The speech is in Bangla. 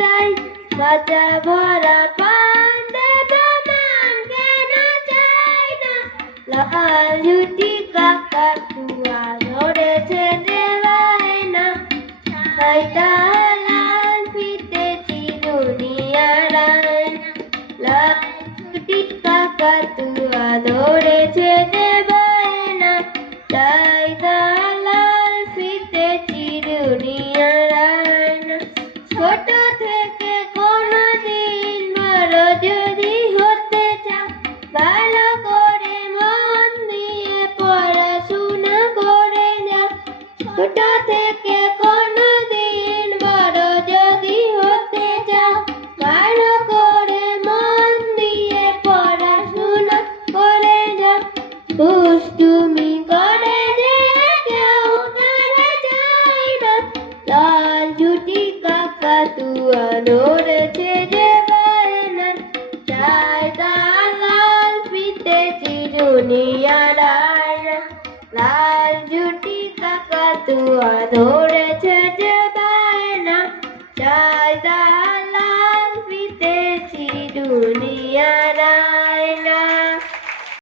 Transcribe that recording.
তাই বাচ্চা ভরা পান দেবে মান কেন চাই না লাল জুটি কাকাতুয়া ধরেছে দেওয়ায় না ছাইটা লাল ফিতে চিরুনিয়ার আয়না লাল জুটি কাকাতুয়া ধরেছে দেওয়ায় না ছাইটা লাল ফিতে চিরুনিয়ার আয়না ছোট থেকে কোনদিন বড় যদি হতে চাও ভালো করে মন দিয়ে পড়াশোনা করে যাও ছোট থেকে কোনদিন বড় যদি হতে চাও ভালো করে মন দিয়ে পড়াশোনা করে যাও দুষ্টুমি করে যে কেউ তারা যায় না লাল জুটি কাকাতুয়া ধরেছে যে বায়না ছাইটা লাল ফিতে চিরুনিয়ার আয়না লাল জুটি কাকাতুয়া ধরেছে যে বায়না ছাইটা লাল ফিতে চিরুনিয়ার আয়না।